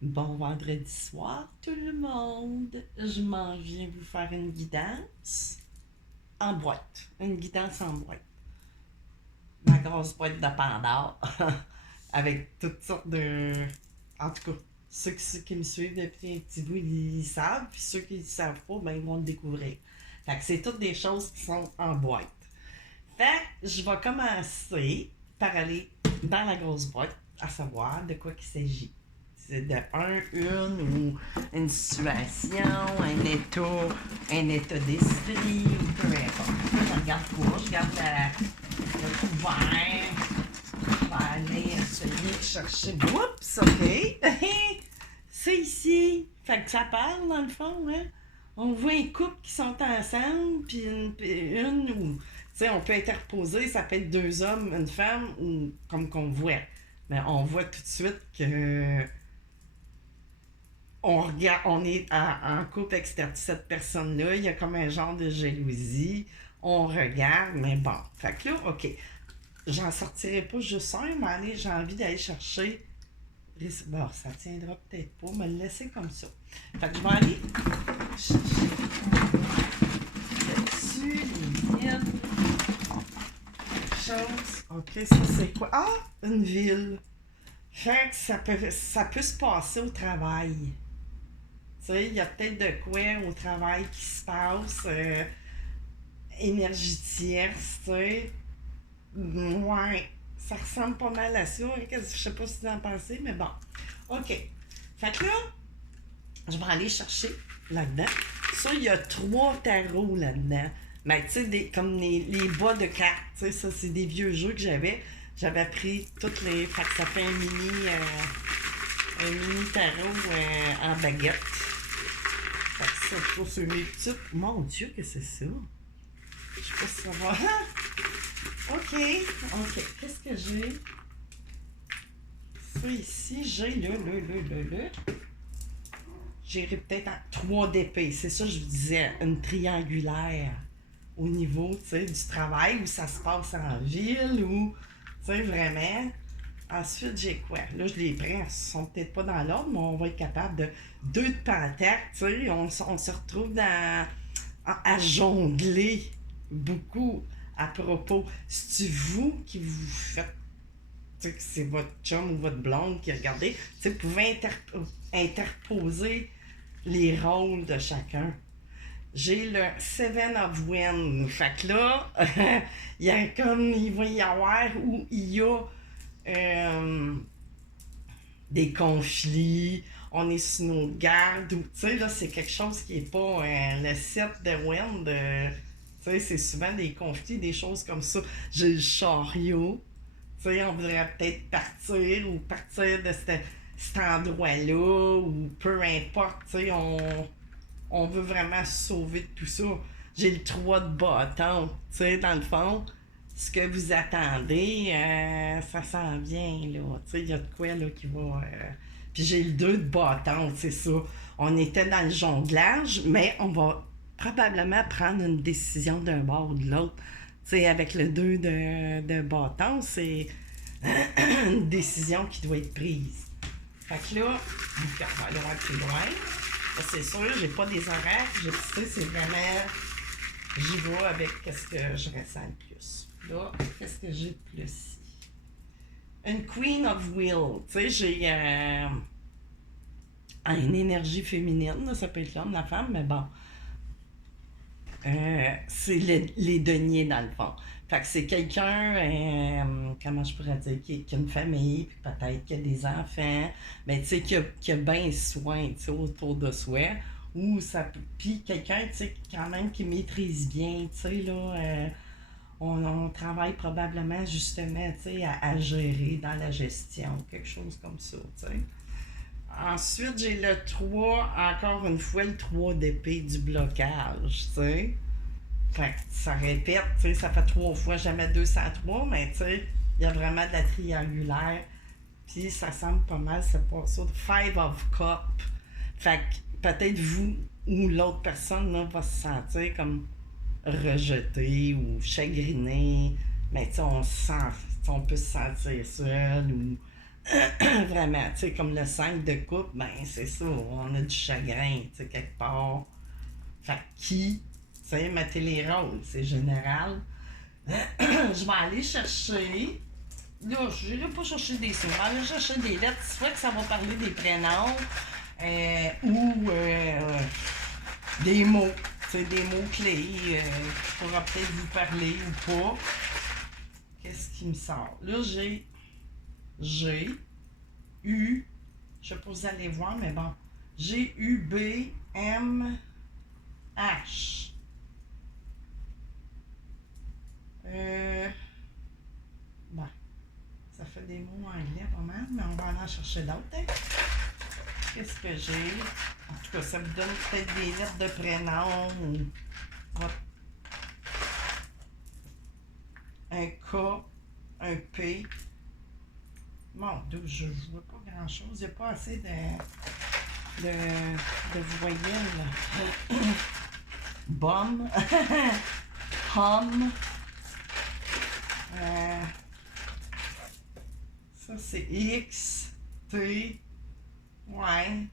Bon vendredi soir tout le monde. Je m'en viens vous faire une guidance en boîte. Une guidance en boîte. Ma grosse boîte de Pandore. Avec toutes sortes de... En tout cas, ceux qui me suivent depuis un petit bout, ils savent. Puis ceux qui ne savent pas, ben, ils vont le découvrir. Fait que c'est toutes des choses qui sont en boîte. Fait que je vais commencer par aller dans la grosse boîte à savoir de quoi il s'agit. C'est de une ou une situation, un état d'esprit, ou peu importe. Là, je regarde pas, je regarde le couvert, je vais aller essayer de chercher. Oups, ok. C'est ici. Fait que ça parle dans le fond, hein. On voit un couple qui sont ensemble, puis une ou. Tu sais, on peut interposer, ça peut être deux hommes, une femme, ou comme qu'on voit. Mais on voit tout de suite que on regarde, on est en couple avec cette personne-là, il y a comme un genre de jalousie, on regarde, mais bon. Fait que là, ok, j'en sortirai pas juste un, mais allez, j'ai envie d'aller chercher. Bon, ça tiendra peut-être pas, mais le laisser comme ça. Fait que je vais aller chercher là-dessus, les vides, choses. Ok, ça c'est quoi? Ah, une ville. Fait que ça peut se passer au travail. Tu sais, il y a peut-être de quoi au travail qui se passe, énergie tierce, tu sais. Ouais, ça ressemble pas mal à ça. Je sais pas si vous en pensez, mais bon. OK. Fait que là, je vais aller chercher là-dedans. Ça, il y a trois tarots là-dedans. Mais tu sais, comme les bas de cartes, tu sais, ça, c'est des vieux jeux que j'avais. J'avais pris toutes les. Fait que ça fait un mini tarot en baguette. Fait que ça, pour sur mes petites. Mon Dieu, que c'est ça? Je sais pas si ça va. OK, OK. Qu'est-ce que j'ai? Ça ici, j'ai le. J'irai peut-être en 3 d'épée. C'est ça que je vous disais, une triangulaire au niveau, tu sais, du travail où ça se passe en ville ou, tu sais, vraiment. Ensuite, j'ai quoi? Là, je les prends. Ils sont peut-être pas dans l'ordre, mais on va être capable de. Deux de pentacle, tu sais. On se retrouve à jongler beaucoup à propos. C'est-tu vous qui vous faites. Tu sais, que c'est votre chum ou votre blonde qui regardez. Tu sais, vous pouvez interposer les rôles de chacun. J'ai le Seven of Wind. Fait que là, il y a comme il va y avoir où il y a euh, des conflits, on est sur nos gardes, ou tu sais, là, c'est quelque chose qui est pas le set de Wind. Tu sais, c'est souvent des conflits, des choses comme ça. J'ai le chariot. Tu sais, on voudrait peut-être partir ou partir de cet endroit-là, ou peu importe, tu sais, on veut vraiment se sauver de tout ça. J'ai le 3 de bâton, tu sais, dans le fond, ce que vous attendez, ça s'en vient, là. Tu sais, il y a de quoi, là, qui va. Puis j'ai le 2 de bâton, c'est ça. On était dans le jonglage, mais on va probablement prendre une décision d'un bord ou de l'autre. Tu sais, avec le 2 de bâton, c'est une décision qui doit être prise. Fait que là, on va aller voir plus loin. C'est sûr, j'ai pas des horaires. Tu sais, c'est vraiment. J'y vais avec qu'est-ce que je ressens le plus. Là, qu'est-ce que j'ai de plus ici? Une Queen of Will. Tu sais, j'ai une énergie féminine. Là, ça peut être l'homme, la femme, mais bon. C'est les deniers, dans le fond. Fait que c'est quelqu'un, comment je pourrais dire, qui a une famille, puis peut-être qui a des enfants, mais tu sais, qui a bien soin, tu sais, autour de soi. Ou ça peut. Puis quelqu'un, tu sais, quand même qui maîtrise bien, tu sais, là. On travaille probablement justement, tu sais, à gérer dans la gestion, quelque chose comme ça, tu sais. Ensuite, j'ai le 3 encore une fois, le 3 d'épée du blocage, tu sais. Fait que ça répète, tu sais, ça fait 3 fois, jamais 203, mais tu sais, il y a vraiment de la triangulaire. Puis ça semble pas mal, c'est pas ça. Five of Cup. Fait que peut-être vous ou l'autre personne là, va se sentir comme rejeté ou chagriné. Mais tu sais, on peut se sentir seul ou Vraiment, tu sais, comme le 5 de coupe, ben c'est ça, on a du chagrin, tu sais, quelque part. Fait que qui, tu sais, mettez les rôles, c'est général. Je vais aller chercher. Là, je n'irai pas chercher des signes. Je vais aller chercher des lettres. Soit que ça va parler des prénoms ou des mots. Tu sais, des mots-clés qui pourra peut-être vous parler ou pas. Qu'est-ce qui me sort? Là, j'ai U. Je sais pas si vous allez voir, mais bon. G-U-B-M-H. Bon, ça fait des mots anglais pas mal, mais on va aller en chercher d'autres. Hein? Qu'est-ce que j'ai? En tout cas, ça vous donne peut-être des lettres de prénom ou un K, un P. Bon, je ne vois pas grand-chose. Il n'y a pas assez de voyelles. Bum. Hum. Ça, c'est X, T, ouais.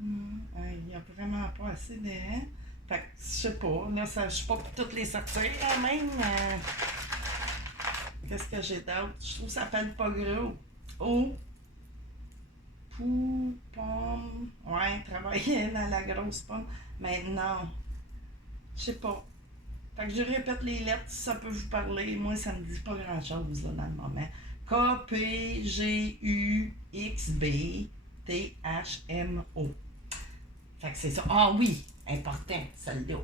Il n'y a vraiment pas assez de... Hein? Fait que, je sais pas, là, je ne suis pas pour toutes les sortir, là, même. Qu'est-ce que j'ai d'autre? Je trouve que ça s'appelle pas gros. O, pou, pomme. Ouais, travailler dans la grosse pomme. Maintenant, je sais pas. Fait que je répète les lettres si ça peut vous parler. Moi, ça me dit pas grand-chose là, dans le moment. K, P, G, U, X, B, T, H, M, O. Fait que c'est ça. Ah oui, important, celle-là.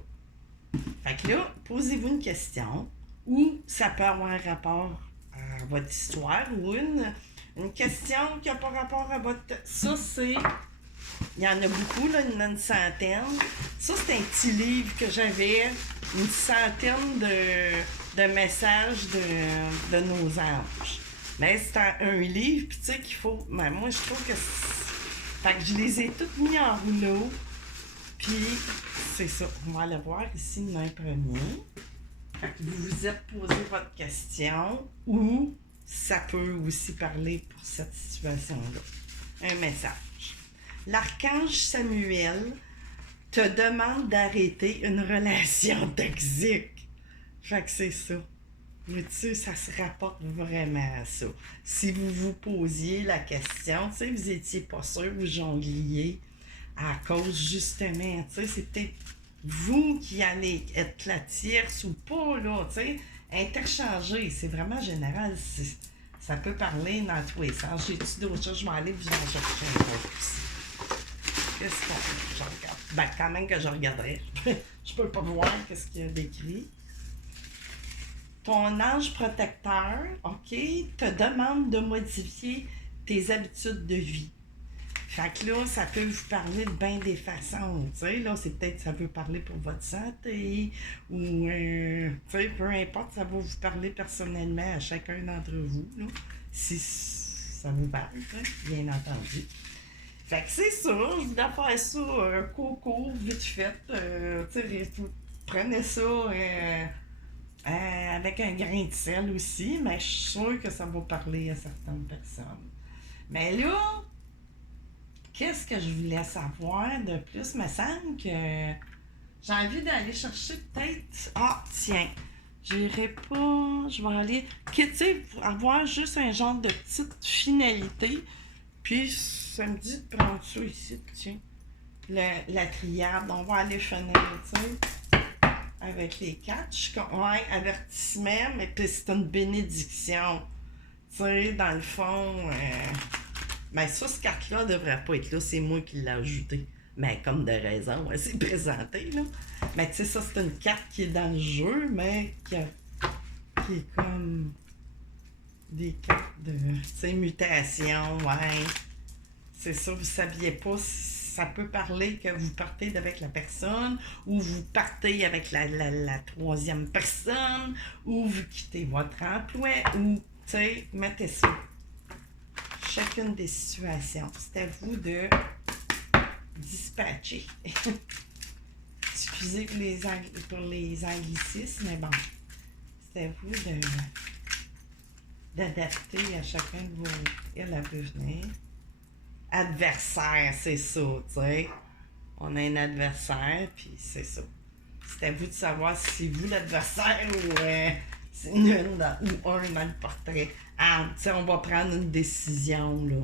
Fait que là, posez-vous une question ou ça peut avoir un rapport à votre histoire ou une question qui n'a pas rapport à votre... Ça, c'est... Il y en a beaucoup, là, une centaine. Ça, c'est un petit livre que j'avais, une centaine de messages de nos anges. Mais c'est un livre, puis tu sais qu'il faut... Mais moi, je trouve que... Fait que je les ai toutes mis en rouleau. Puis, c'est ça. On va aller voir ici le premier. Fait que vous vous êtes posé votre question ou ça peut aussi parler pour cette situation-là. Un message. L'archange Samuel te demande d'arrêter une relation toxique. Fait que c'est ça. Vois-tu, ça se rapporte vraiment à ça. Si vous vous posiez la question, tu sais, vous étiez pas sûr, vous jongliez à cause justement, tu sais, c'est peut-être vous qui allez être la tierce ou pas, là, tu sais, interchanger, c'est vraiment général, ça peut parler dans tous les sens. J'ai-tu d'autres choses? Je vais aller vous en chercher un peu plus. Qu'est-ce qu'on je regarde? Ben, quand même que je regarderai. Je peux pas voir qu'est-ce qu'il y a d'écrit. Ton ange protecteur, OK, te demande de modifier tes habitudes de vie. Fait que là, ça peut vous parler de bien des façons, tu sais, là, c'est peut-être, ça veut parler pour votre santé, ou, tu sais, peu importe, ça va vous parler personnellement à chacun d'entre vous, là, si ça vous parle, bien entendu. Fait que c'est ça, je voulais faire ça, coco, vite fait, tu sais, prenez ça, avec un grain de sel aussi, mais je suis sûre que ça va parler à certaines personnes. Mais là, qu'est-ce que je voulais savoir de plus? Il me semble que j'ai envie d'aller chercher peut-être... Ah, tiens, j'irai pas... Je vais aller... Tu sais, avoir juste un genre de petite finalité. Puis, ça me dit de prendre ça ici, tiens. La triade, on va aller finir, tu sais, avec les quatre. Ouais, avertissement, mais puis c'est une bénédiction. Tu sais, dans le fond... Mais ça, ce carte-là ne devrait pas être là. C'est moi qui l'ai ajouté. Mais comme de raison, ouais, c'est présenté, là. Mais tu sais, ça, c'est une carte qui est dans le jeu, mais qui est comme des cartes de, tu sais, mutation, ouais. C'est ça, vous ne saviez pas si ça peut parler que vous partez avec la personne, ou vous partez avec la troisième personne, ou vous quittez votre emploi, ou, tu sais, mettez ça. Chacune des situations. C'est à vous de dispatcher. Excusez pour les anglicismes, mais bon, c'est à vous d'adapter à chacun de vos... Elle peut venir. Adversaire, c'est ça, tu sais. On a un adversaire, puis c'est ça. C'est à vous de savoir si vous l'adversaire ou c'est ou un dans le portrait. Ah, tu sais, on va prendre une décision, là.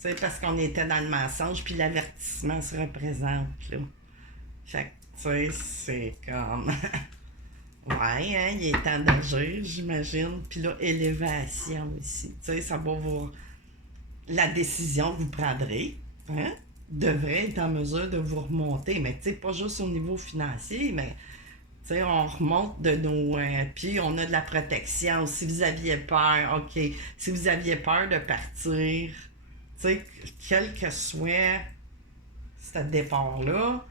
Tu sais, parce qu'on était dans le mensonge, puis l'avertissement se représente, là. Fait que, tu sais, c'est comme... ouais, hein, il est temps d'agir, j'imagine. Puis là, élévation aussi. Tu sais, ça va vous... La décision que vous prendrez, hein, devrait être en mesure de vous remonter. Mais tu sais, pas juste au niveau financier, mais tu sais, on remonte de nos... puis on a de la protection. Si vous aviez peur, OK. Si vous aviez peur de partir, tu sais, quel que soit ce départ-là,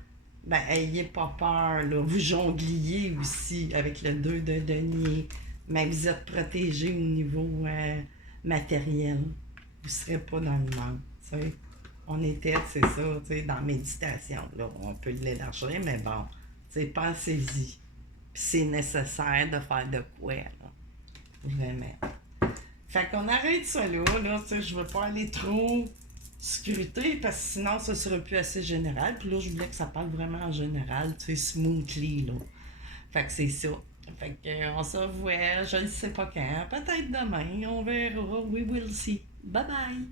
ben, ayez pas peur, là. Vous jongliez aussi avec le 2 de denier, mais vous êtes protégé au niveau matériel. Vous ne serez pas dans le manque, tu sais. On était, c'est ça, tu sais, dans la méditation, là. On peut l'élargir, mais bon, tu sais, pensez-y. Puis c'est nécessaire de faire de quoi, là. Vraiment. Fait qu'on arrête ça là, tu sais, je veux pas aller trop scruter parce que sinon ça serait plus assez général. Puis là, je voulais que ça parle vraiment en général, tu sais, smoothly, là. Fait que c'est ça. Fait que on se revoit, je ne sais pas quand, peut-être demain, on verra, we will see. Bye bye!